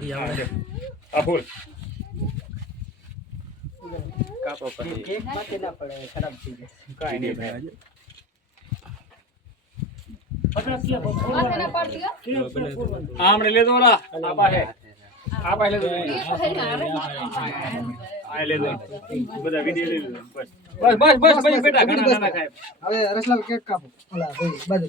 આ ફૂલ કાપો પછી. કેક માટે ના પડે ખરાબ થઈ જશે કાઈ નહીં ભાઈ. આમણે લેજો ઓલા. આ પાસે. આ પાસે લેજો. આ લેજો. બધા વિડિયો લઈ લેજો બસ. બસ બસ બેટા ઘણા નાના ખાય હવે રસલાલ કેક કાપો. ઓલા ભાઈ બાજુ.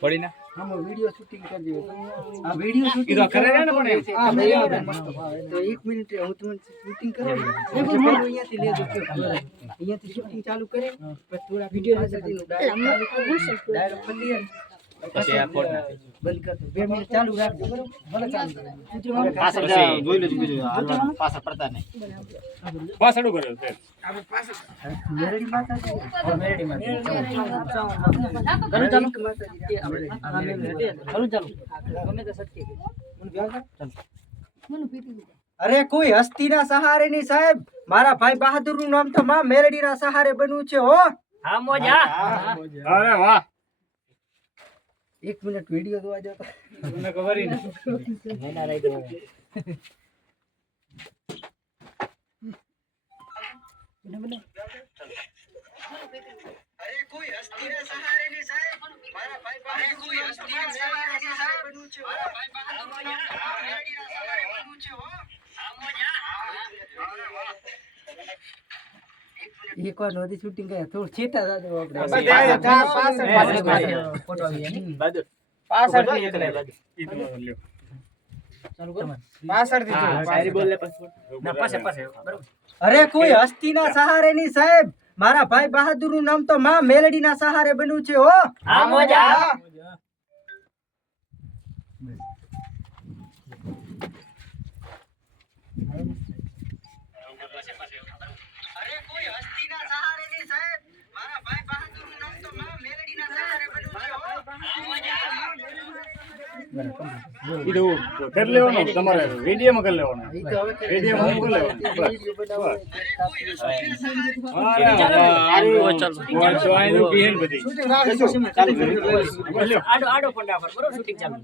પડી ના આમાં વીડિયો શૂટિંગ કરજો આ વીડિયો શૂટિંગ તો કરે ને પણ એમ. ભાઈ મસ્ત તો એક મિનિટ હું તમને શૂટિંગ કરું. ને પછી અહીંયાથી લેજો. કયો અહીંયાથી શૂટિંગ ચાલુ કરે પછી થોડા વીડિયો ડાયરેક્ટ ખોલીએ ને પછી આ કોડ નાખી. બંધ કરતો બે મિનિટ ચાલુ રાખજો ભલે ચાલુ પાછળ જોઈ લેજો બીજું પાછળ પડતા નહીં. પાછળ કરે છે મેરડી માતાજી. મેરડી માતાજી ચાલો. ચાલો માતાજી આપણે આ મેરડી. ચાલો. ચાલો ગમે તે સટકી. ગઈ. મને વ્યાજ અરે કોઈ હસ્તીના સહારે ની સાહેબ. મારા ભાઈ બહાદુરનું નામ તો માં મેરડીના સહારે બન્યું છે હો. અરે વાહ. એક મિનિટ વીડિયો જોવા જાવ તો. તમને ખબર ઈ ને અરે કોઈ હસ્તીના સહારે ની સાહેબ મારા ભાઈ પાસે કોઈ હસ્તીના સહારે ની સાહેબ બન્યું છે મારા ભાઈ બહાદુરનું નામ તો માં મેરડીના સહારે બન્યું છે હો એક વાર નદી શૂટિંગ કરે. થોડું છેટા જાજો આપણે. ફોટો આવી બાજુ. બાજુ. ના અરે કોઈ હસ્તીના સહારે ની સાહેબ. મારા ભાઈ બહાદુરનું નામ તો માં મેલડીના સહારે બન્યું છે હો આ મોજા અરે કોઈ હસ્તીના સહારે ની સાહેબ મારા ભાઈ બહાદુરનું નામ તો માં મેલડીના સહારે બન્યું છે હો તો કરી લેવાનું તમારે વિડીયોમાં કરી લેવાનું. ઈ તો હવે વિડીયોમાં કરી લેવાનું. બધી. આડો આડો પંડા પર બરોબર? શૂટિંગ ચાલુ.